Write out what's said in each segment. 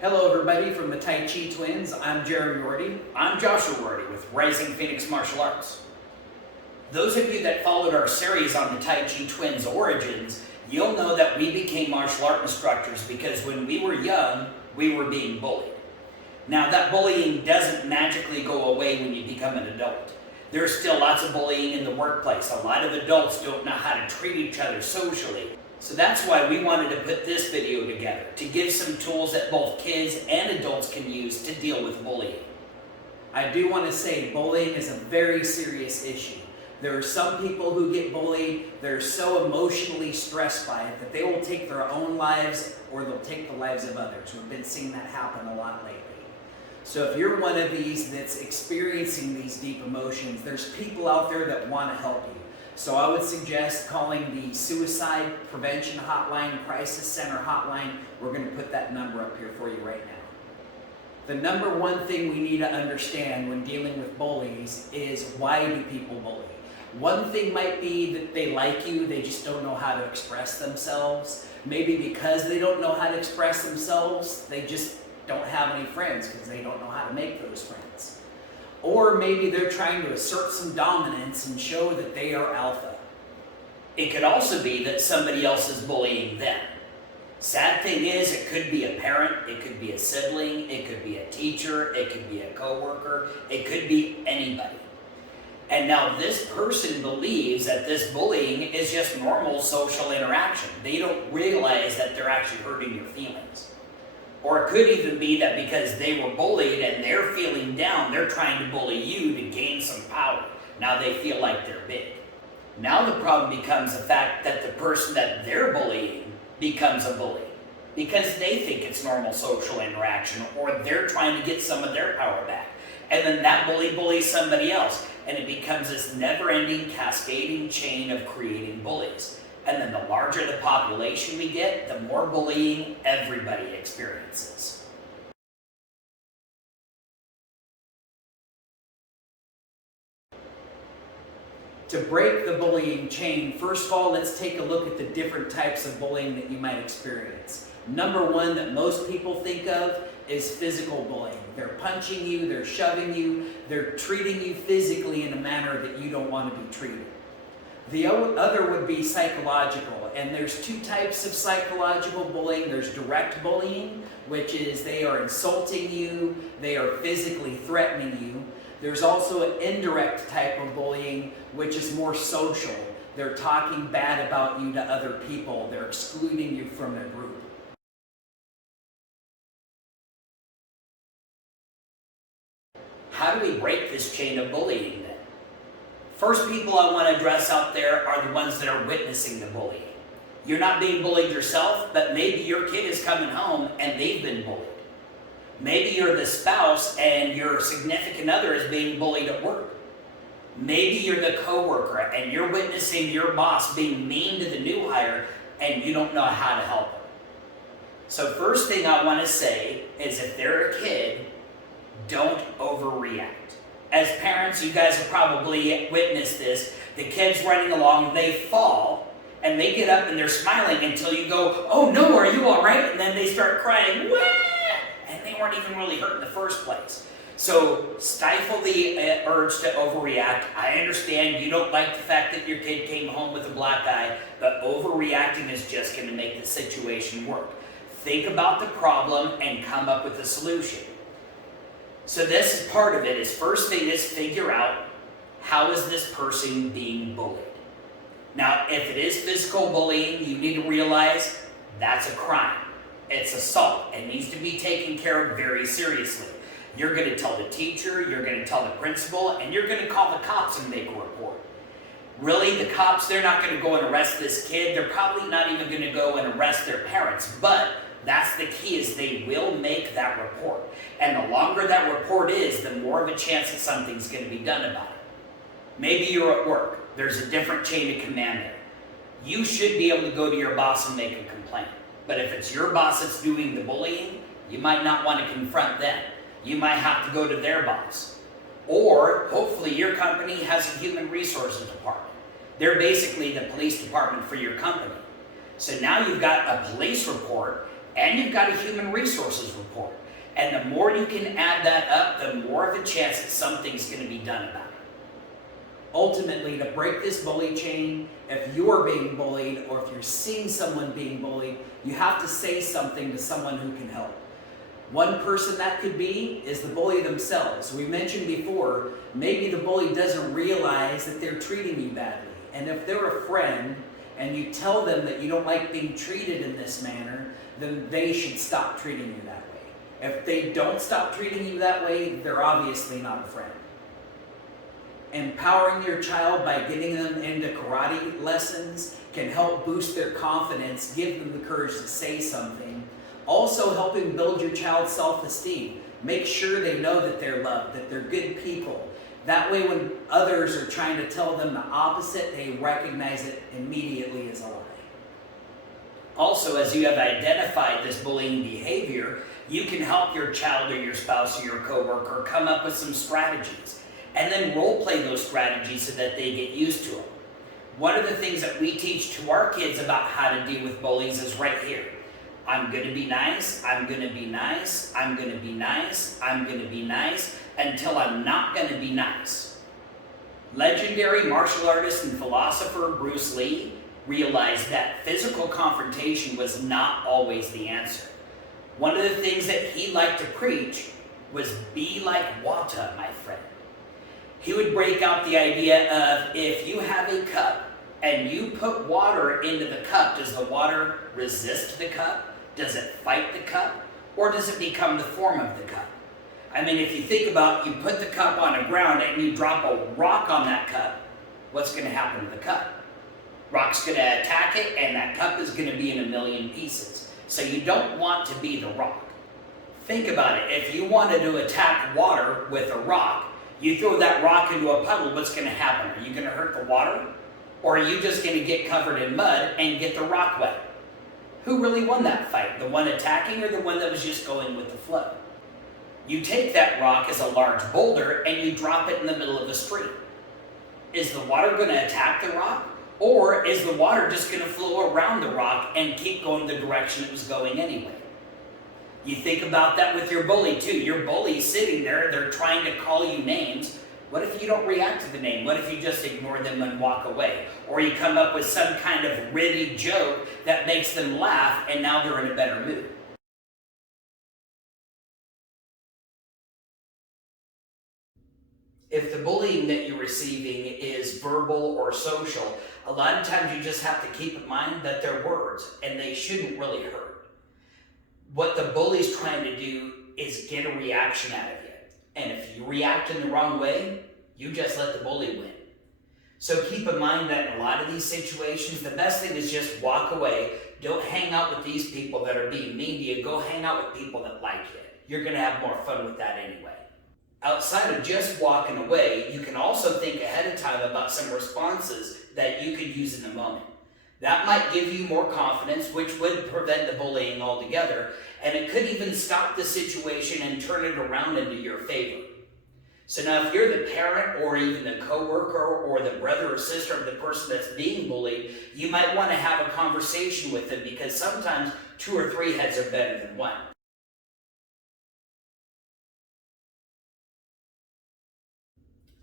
Hello everybody from the Tai Chi Twins. I'm Jeremy Rorty. I'm Joshua Rorty with Rising Phoenix Martial Arts. Those of you that followed our series on the Tai Chi Twins origins, you'll know that we became martial art instructors because when we were young, we were being bullied. Now that bullying doesn't magically go away when you become an adult. There's still lots of bullying in the workplace. A lot of adults don't know how to treat each other socially. So that's why we wanted to put this video together, to give some tools that both kids and adults can use to deal with bullying. I do want to say bullying is a very serious issue. There are some people who get bullied, they're so emotionally stressed by it that they will take their own lives or they'll take the lives of others. We've been seeing that happen a lot lately. So if you're one of these that's experiencing these deep emotions, there's people out there that want to help you. So I would suggest calling the Suicide Prevention Hotline, Crisis Center Hotline. We're going to put that number up here for you right now. The number one thing we need to understand when dealing with bullies is, why do people bully? One thing might be that they like you, they just don't know how to express themselves. Maybe because they don't know how to express themselves, they just don't have any friends because they don't know how to make those friends. Or maybe they're trying to assert some dominance and show that they are alpha. It could also be that somebody else is bullying them. Sad thing is, it could be a parent, it could be a sibling, it could be a teacher, it could be a coworker, it could be anybody. And now this person believes that this bullying is just normal social interaction. They don't realize that they're actually hurting your feelings. Or it could even be that because they were bullied and they're feeling down, they're trying to bully you to gain some power. Now they feel like they're big. Now the problem becomes the fact that the person that they're bullying becomes a bully because they think it's normal social interaction, or they're trying to get some of their power back. And then that bully bullies somebody else, and it becomes this never-ending cascading chain of creating bullies. And then the larger the population we get, the more bullying everybody experiences. To break the bullying chain, first of all, let's take a look at the different types of bullying that you might experience. Number one that most people think of is physical bullying. They're punching you, they're shoving you, they're treating you physically in a manner that you don't want to be treated. The other would be psychological, and there's two types of psychological bullying. There's direct bullying, which is they are insulting you, they are physically threatening you. There's also an indirect type of bullying, which is more social. They're talking bad about you to other people. They're excluding you from their group. How do we break this chain of bullying then? First people I want to address out there are the ones that are witnessing the bullying. You're not being bullied yourself, but maybe your kid is coming home and they've been bullied. Maybe you're the spouse and your significant other is being bullied at work. Maybe you're the coworker and you're witnessing your boss being mean to the new hire and you don't know how to help them. So first thing I want to say is, if they're a kid, don't overreact. As parents, you guys have probably witnessed this. The kid's running along, they fall, and they get up and they're smiling until you go, "Oh no, are you all right?" And then they start crying, "Wah!" And they weren't even really hurt in the first place. So stifle the urge to overreact. I understand you don't like the fact that your kid came home with a black eye, but overreacting is just going to make the situation work. Think about the problem and come up with a solution. So this is part of it. Is first thing is figure out, how is this person being bullied? Now, if it is physical bullying, you need to realize that's a crime. It's assault. It needs to be taken care of very seriously. You're going to tell the teacher, you're going to tell the principal, and you're going to call the cops and make a report. Really, the cops, they're not going to go and arrest this kid. They're probably not even going to go and arrest their parents, but that's the key, is they will make that report. And the longer that report is, the more of a chance that something's going to be done about it. Maybe you're at work. There's a different chain of command there. You should be able to go to your boss and make a complaint. But if it's your boss that's doing the bullying, you might not want to confront them. You might have to go to their boss. Or hopefully your company has a human resources department. They're basically the police department for your company. So now you've got a police report, and you've got a human resources report. And the more you can add that up, the more of a chance that something's going to be done about it. Ultimately, to break this bully chain, if you're being bullied or if you're seeing someone being bullied, you have to say something to someone who can help. One person that could be is the bully themselves. We mentioned before, maybe the bully doesn't realize that they're treating you badly. And if they're a friend and you tell them that you don't like being treated in this manner, then they should stop treating you that way. If they don't stop treating you that way, they're obviously not a friend. Empowering your child by getting them into karate lessons can help boost their confidence, give them the courage to say something. Also helping build your child's self-esteem. Make sure they know that they're loved, that they're good people. That way when others are trying to tell them the opposite, they recognize it immediately as a lie. Also, as you have identified this bullying behavior, you can help your child or your spouse or your coworker come up with some strategies. And then role play those strategies so that they get used to them. One of the things that we teach to our kids about how to deal with bullies is right here. I'm going to be nice, I'm going to be nice, I'm going to be nice, I'm going to be nice, until I'm not going to be nice. Legendary martial artist and philosopher Bruce Lee realized that physical confrontation was not always the answer. One of the things that he liked to preach was be like water, my friend. He would break out the idea of if you have a cup and you put water into the cup, does the water resist the cup? Does it fight the cup? Or does it become the form of the cup? I mean, if you think about you put the cup on the ground and you drop a rock on that cup, what's going to happen to the cup? Rock's going to attack it and that cup is going to be in a million pieces. So you don't want to be the rock. Think about it. If you wanted to attack water with a rock, you throw that rock into a puddle, what's going to happen? Are you going to hurt the water? Or are you just going to get covered in mud and get the rock wet? Who really won that fight? The one attacking or the one that was just going with the flow? You take that rock as a large boulder and you drop it in the middle of the stream. Is the water going to attack the rock? Or is the water just going to flow around the rock and keep going the direction it was going anyway? You think about that with your bully too. Your bully's sitting there, they're trying to call you names. What if you don't react to the name? What if you just ignore them and walk away? Or you come up with some kind of witty joke that makes them laugh and now they're in a better mood. If the bullying that you're receiving is verbal or social, a lot of times you just have to keep in mind that they're words and they shouldn't really hurt. What the bully's trying to do is get a reaction out of you. And if you react in the wrong way, you just let the bully win. So keep in mind that in a lot of these situations, the best thing is just walk away. Don't hang out with these people that are being mean to you. Go hang out with people that like you. You're going to have more fun with that anyway. Outside of just walking away, you can also think ahead of time about some responses that you could use in the moment. That might give you more confidence, which would prevent the bullying altogether, and it could even stop the situation and turn it around into your favor. So now if you're the parent or even the coworker or the brother or sister of the person that's being bullied, you might want to have a conversation with them because sometimes 2 or 3 heads are better than one.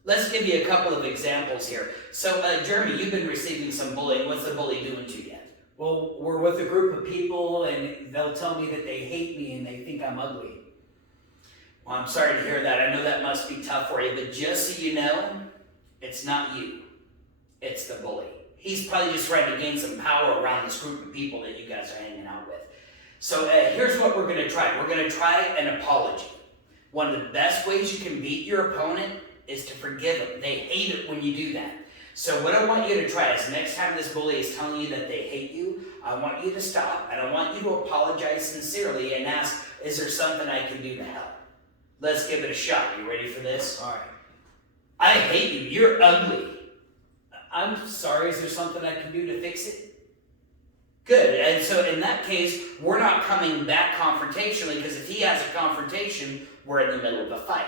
Let's give you a couple of examples here. So, Jeremy, you've been receiving some bullying. What's the bully doing to you? Well, we're with a group of people and they'll tell me that they hate me and they think I'm ugly. Well, I'm sorry to hear that. I know that must be tough for you, but just so you know, it's not you. It's the bully. He's probably just trying to gain some power around this group of people that you guys are hanging out with. So, here's what we're going to try. We're going to try an apology. One of the best ways you can beat your opponent is to forgive them. They hate it when you do that. So what I want you to try is next time this bully is telling you that they hate you, I want you to stop and I want you to apologize sincerely and ask, is there something I can do to help? Let's give it a shot. You ready for this? All right. I hate you. You're ugly. I'm sorry, is there something I can do to fix it? Good. And so in that case, we're not coming back confrontationally because if he has a confrontation, we're in the middle of a fight.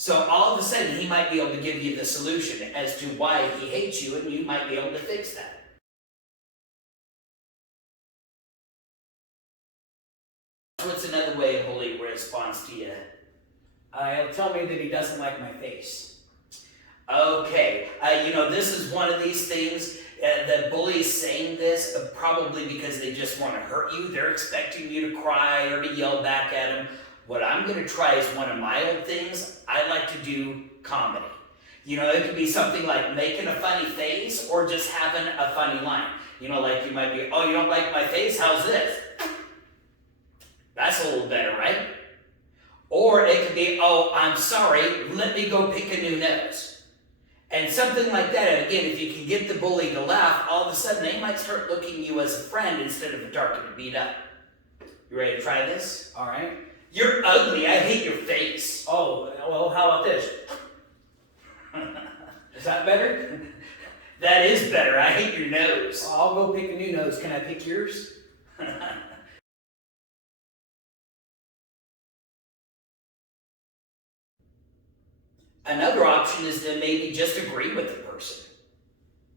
So all of a sudden, he might be able to give you the solution as to why he hates you, and you might be able to fix that. another way a bully responds to you? He'll tell me that he doesn't like my face. Okay, this is one of these things. The bully's saying this probably because they just want to hurt you. They're expecting you to cry or to yell back at them. What I'm going to try is one of my old things. I like to do comedy. It could be something like making a funny face or just having a funny line. Like you might be, oh, you don't like my face? How's this? That's a little better, right? Or it could be, oh, I'm sorry, let me go pick a new nose. And something like that. And again, if you can get the bully to laugh, all of a sudden they might start looking at you as a friend instead of a target to beat up. You ready to try this? All right. You're ugly. I hate your face. Oh, well, how about this? Is that better? That is better. I hate your nose. I'll go pick a new nose. Can I pick yours? Another option is to maybe just agree with the person.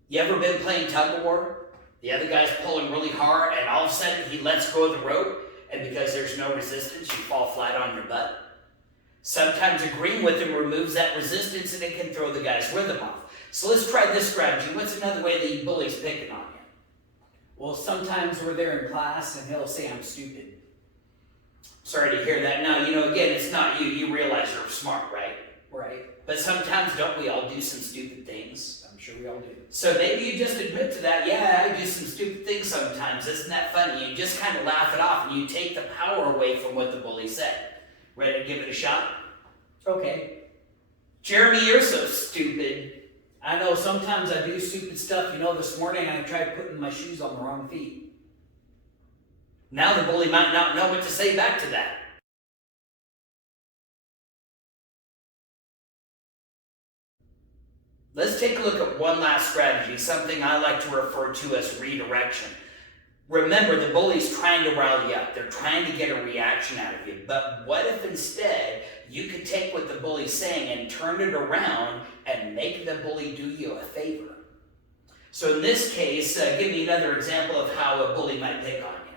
You ever been playing tug of war? The other guy's pulling really hard and all of a sudden he lets go of the rope, and because there's no resistance, you fall flat on your butt. Sometimes agreeing with him removes that resistance and it can throw the guy's rhythm off. So let's try this strategy. What's another way the bully's picking on you? Well, sometimes we're there in class and he'll say I'm stupid. Sorry to hear that. Now, again, it's not you. You realize you're smart, right? Right. But sometimes don't we all do some stupid things? I'm sure we all do. So maybe you just admit to that, yeah, I do some stupid things sometimes. Isn't that funny? You just kind of laugh it off and you take the power away from what the bully said. Ready to give it a shot? Okay. Jeremy, you're so stupid. I know sometimes I do stupid stuff. This morning I tried putting my shoes on the wrong feet. Now the bully might not know what to say back to that. Let's take a look at one last strategy, something I like to refer to as redirection. Remember, the bully's trying to rile you up. They're trying to get a reaction out of you. But what if instead you could take what the bully's saying and turn it around and make the bully do you a favor? So in this case, give me another example of how a bully might pick on you.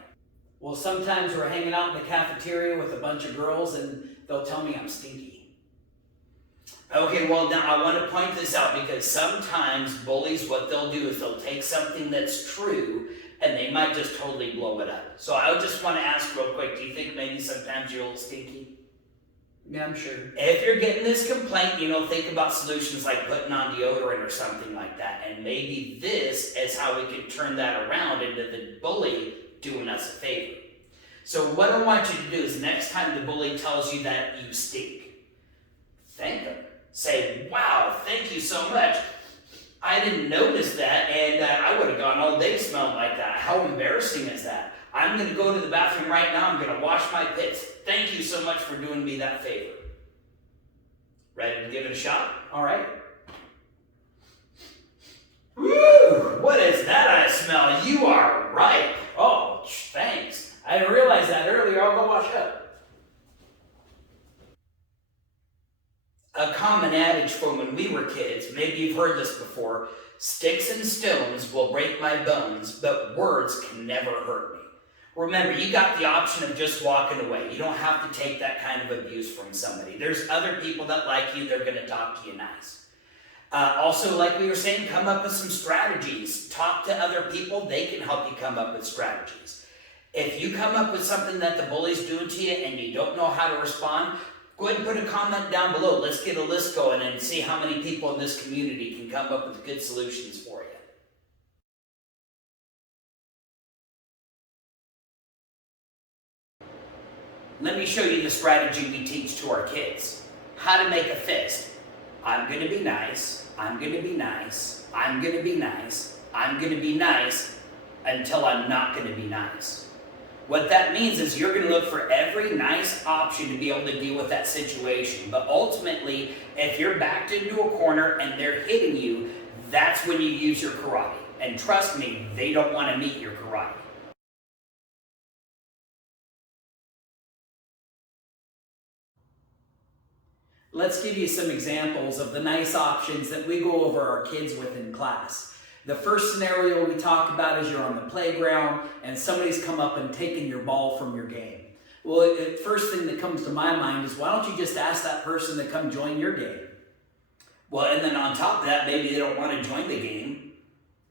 Well, sometimes we're hanging out in the cafeteria with a bunch of girls and they'll tell me I'm stinky. Okay, well now I want to point this out because sometimes bullies, what they'll do is they'll take something that's true and they might just totally blow it up. So I just want to ask real quick, do you think maybe sometimes you're a little stinky? Yeah, I'm sure. If you're getting this complaint, think about solutions like putting on deodorant or something like that. And maybe this is how we can turn that around into the bully doing us a favor. So what I want you to do is next time the bully tells you that you stink, thank them. Say, wow, thank you so much. I didn't notice that, and I would have gone all day smelling like that. How embarrassing is that? I'm going to go to the bathroom right now. I'm going to wash my pits. Thank you so much for doing me that favor. Ready to give it a shot? All right. Woo! What is that I smell? You are ripe. Oh, thanks. I didn't realize that earlier. I'll go wash up. A common adage from when we were kids, maybe you've heard this before, sticks and stones will break my bones, but words can never hurt me. Remember, you got the option of just walking away. You don't have to take that kind of abuse from somebody. There's other people that like you, they're going to talk to you nice. Also, like we were saying, come up with some strategies. Talk to other people, they can help you come up with strategies. If you come up with something that the bully's doing to you and you don't know how to respond, go ahead and put a comment down below. Let's get a list going and see how many people in this community can come up with good solutions for you. Let me show you the strategy we teach to our kids. How to make a fist. I'm going to be nice, I'm going to be nice, I'm going to be nice, I'm going to be nice, until I'm not going to be nice. What that means is you're going to look for every nice option to be able to deal with that situation. But ultimately, if you're backed into a corner and they're hitting you, that's when you use your karate. And trust me, they don't want to meet your karate. Let's give you some examples of the nice options that we go over our kids with in class. The first scenario we talk about is you're on the playground and somebody's come up and taken your ball from your game. Well, the first thing that comes to my mind is, why don't you just ask that person to come join your game? Well, and then on top of that, maybe they don't want to join the game.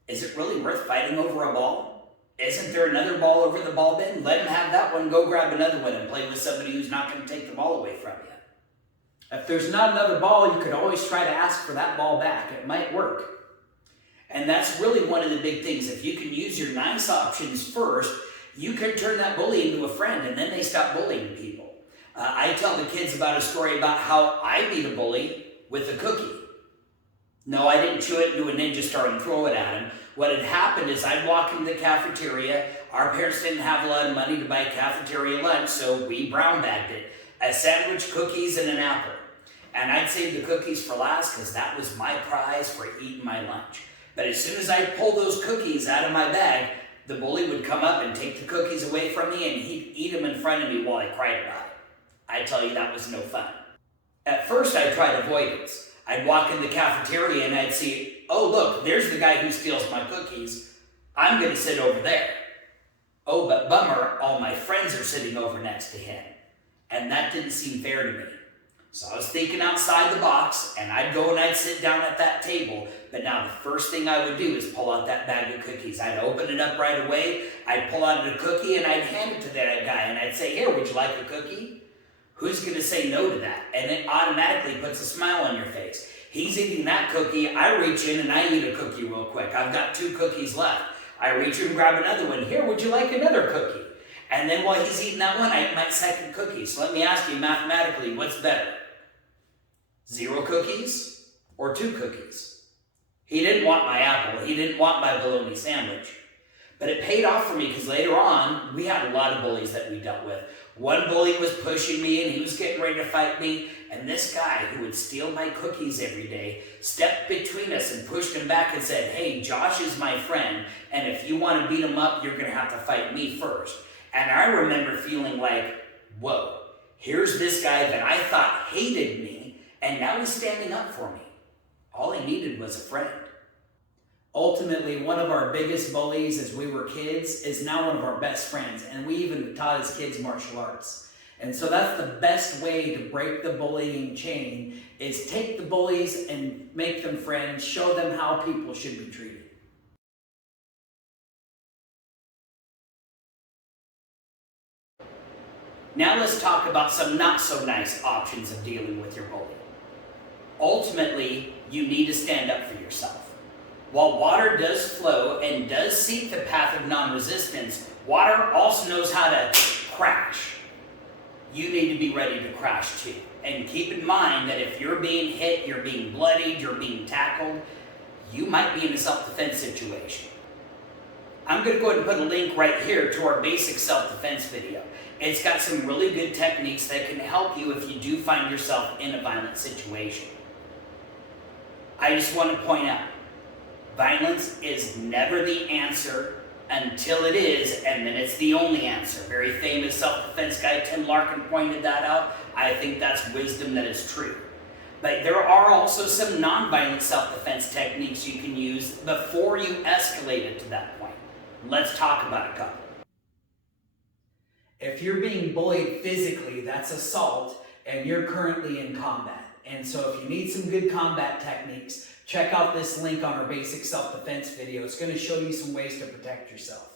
Is it really worth fighting over a ball? Isn't there another ball over the ball bin? Let them have that one, go grab another one and play with somebody who's not going to take the ball away from you. If there's not another ball, you could always try to ask for that ball back. It might work. And that's really one of the big things. If you can use your nice options first, you can turn that bully into a friend, and then they stop bullying people. I tell the kids about a story about how I beat a bully with a cookie. No, I didn't chew it into a ninja star and throw it at him. What had happened is I'd walk into the cafeteria. Our parents didn't have a lot of money to buy cafeteria lunch, so we brown bagged it. A sandwich, cookies, and an apple. And I'd save the cookies for last because that was my prize for eating my lunch. But as soon as I'd pull those cookies out of my bag, the bully would come up and take the cookies away from me, and he'd eat them in front of me while I cried about it. I tell you, that was no fun. At first, I tried avoidance. I'd walk in the cafeteria and I'd see, oh look, there's the guy who steals my cookies. I'm going to sit over there. Oh, but bummer, all my friends are sitting over next to him. And that didn't seem fair to me. So I was thinking outside the box, and I'd go and I'd sit down at that table. But now the first thing I would do is pull out that bag of cookies. I'd open it up right away. I'd pull out a cookie and I'd hand it to that guy. And I'd say, here, would you like a cookie? Who's going to say no to that? And it automatically puts a smile on your face. He's eating that cookie. I reach in and I eat a cookie real quick. I've got 2 cookies left. I reach in and grab another one. Here, would you like another cookie? And then while he's eating that one, I eat my second cookie. So let me ask you mathematically, what's better? 0 cookies or 2 cookies? He didn't want my apple. He didn't want my bologna sandwich. But it paid off for me because later on, we had a lot of bullies that we dealt with. One bully was pushing me and he was getting ready to fight me. And this guy who would steal my cookies every day stepped between us and pushed him back and said, hey, Josh is my friend. And if you want to beat him up, you're going to have to fight me first. And I remember feeling like, whoa, here's this guy that I thought hated me. And now he's standing up for me. All he needed was a friend. Ultimately, one of our biggest bullies as we were kids is now one of our best friends. And we even taught his kids martial arts. And so that's the best way to break the bullying chain, is take the bullies and make them friends, show them how people should be treated. Now let's talk about some not so nice options of dealing with your bully. Ultimately, you need to stand up for yourself. While water does flow and does seek the path of non-resistance, water also knows how to crash. You need to be ready to crash too. And keep in mind that if you're being hit, you're being bloodied, you're being tackled, you might be in a self-defense situation. I'm going to go ahead and put a link right here to our basic self-defense video. It's got some really good techniques that can help you if you do find yourself in a violent situation. I just want to point out, violence is never the answer until it is, and then it's the only answer. Very famous self-defense guy, Tim Larkin, pointed that out. I think that's wisdom that is true. But there are also some non-violent self-defense techniques you can use before you escalate it to that point. Let's talk about a couple. If you're being bullied physically, that's assault, and you're currently in combat. And so if you need some good combat techniques, check out this link on our basic self-defense video. It's going to show you some ways to protect yourself.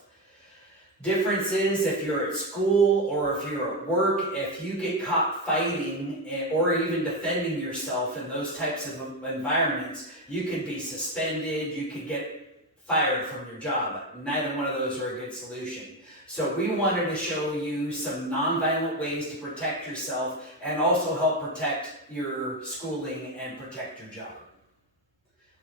Difference is, if you're at school or if you're at work, if you get caught fighting or even defending yourself in those types of environments, you could be suspended, you could get fired from your job. Neither one of those are a good solution. So we wanted to show you some non-violent ways to protect yourself and also help protect your schooling and protect your job.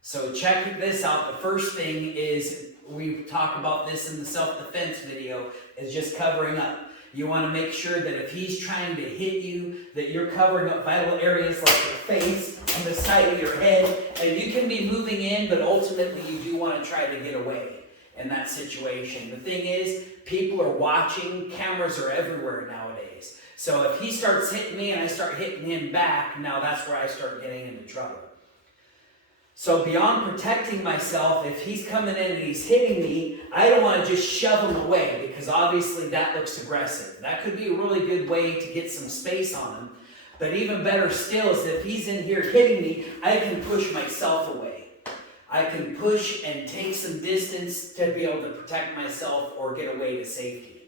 So check this out. The first thing is, we talk about this in the self-defense video, is just covering up. You want to make sure that if he's trying to hit you, that you're covering up vital areas like your face and the side of your head. And you can be moving in, but ultimately you do want to try to get away in that situation. The thing is, people are watching, cameras are everywhere nowadays. So if he starts hitting me and I start hitting him back, now that's where I start getting into trouble. So beyond protecting myself, if he's coming in and he's hitting me, I don't want to just shove him away because obviously that looks aggressive. That could be a really good way to get some space on him. But even better still is if he's in here hitting me, I can push myself away. I can push and take some distance to be able to protect myself or get away to safety.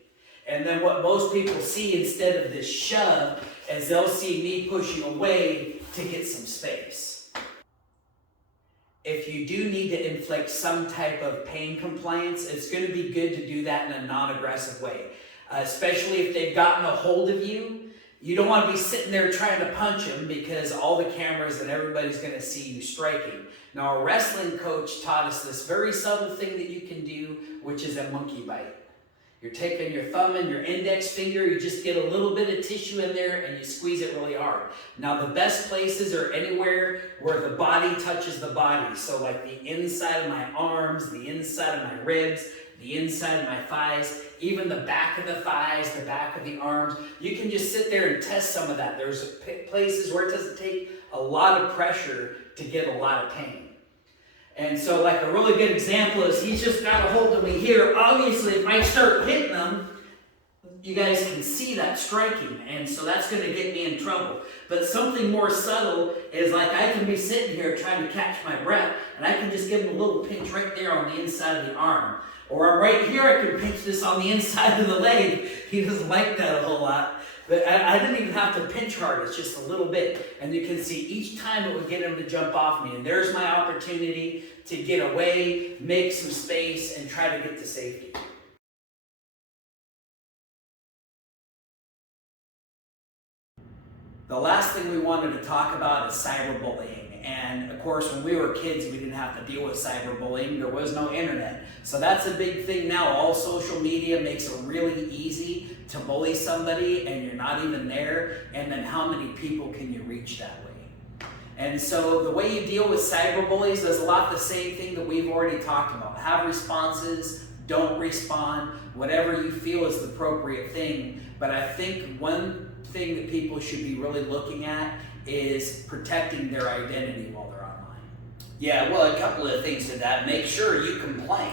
And then what most people see instead of this shove is they'll see me pushing away to get some space. If you do need to inflict some type of pain compliance, it's going to be good to do that in a non-aggressive way. Especially if they've gotten a hold of you. You don't want to be sitting there trying to punch them because all the cameras and everybody's going to see you striking. Now, a wrestling coach taught us this very subtle thing that you can do, which is a monkey bite. You're taking your thumb and your index finger, you just get a little bit of tissue in there and you squeeze it really hard. Now the best places are anywhere where the body touches the body. So like the inside of my arms, the inside of my ribs, the inside of my thighs, even the back of the thighs, the back of the arms. You can just sit there and test some of that. There's places where it doesn't take a lot of pressure to get a lot of pain. And so like a really good example is he's just got a hold of me here. Obviously, if I start hitting him, you guys can see that striking. And so that's going to get me in trouble. But something more subtle is like I can be sitting here trying to catch my breath, and I can just give him a little pinch right there on the inside of the arm. Or right here, I can pinch this on the inside of the leg. He doesn't like that a whole lot. But I didn't even have to pinch hard, it's just a little bit. And you can see each time it would get him to jump off me. And there's my opportunity to get away, make some space, and try to get to safety. The last thing we wanted to talk about is cyberbullying. And of course, when we were kids, we didn't have to deal with cyberbullying. There was no internet. So that's a big thing now. All social media makes it really easy to bully somebody and you're not even there. And then how many people can you reach that way? And so the way you deal with cyberbullies is a lot the same thing that we've already talked about. Have responses, don't respond, whatever you feel is the appropriate thing. But I think one thing that people should be really looking at is protecting their identity while they're online. Yeah, well, a couple of things to that. Make sure you complain.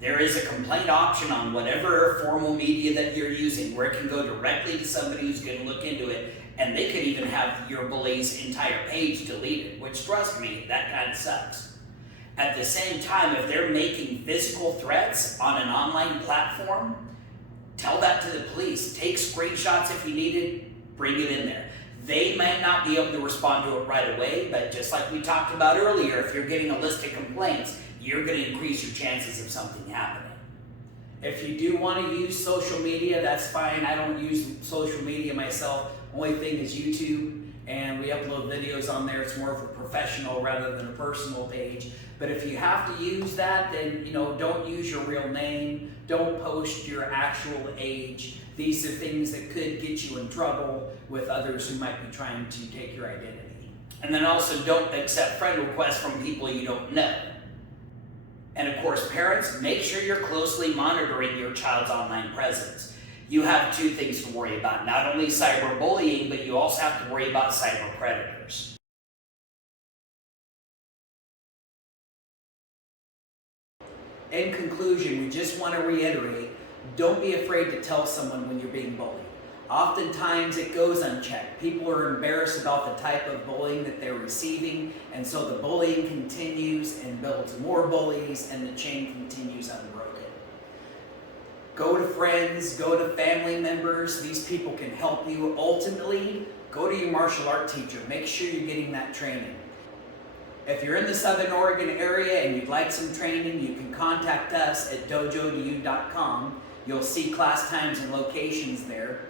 There is a complaint option on whatever formal media that you're using where it can go directly to somebody who's going to look into it, and they could even have your bully's entire page deleted, which, trust me, that kind of sucks. At the same time, if they're making physical threats on an online platform, tell that to the police. Take screenshots if you need it, bring it in there. They might not be able to respond to it right away, but just like we talked about earlier, if you're getting a list of complaints, you're going to increase your chances of something happening. If you do want to use social media, that's fine. I don't use social media myself. Only thing is YouTube, and we upload videos on there. It's more of a professional rather than a personal page. But if you have to use that, then don't use your real name. Don't post your actual age. These are things that could get you in trouble with others who might be trying to take your identity. And then also don't accept friend requests from people you don't know. And of course, parents, make sure you're closely monitoring your child's online presence. You have two things to worry about. Not only cyberbullying, but you also have to worry about cyber predators. In conclusion, we just want to reiterate, don't be afraid to tell someone when you're being bullied. Oftentimes it goes unchecked. People are embarrassed about the type of bullying that they're receiving, and so the bullying continues and builds more bullies, and the chain continues unbroken. Go to friends, go to family members. These people can help you. Ultimately, go to your martial art teacher. Make sure you're getting that training. If you're in the Southern Oregon area and you'd like some training, you can contact us at dojodu.com. You'll see class times and locations there.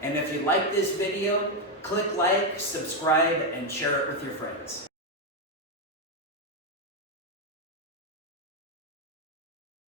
And if you like this video, click like, subscribe, and share it with your friends.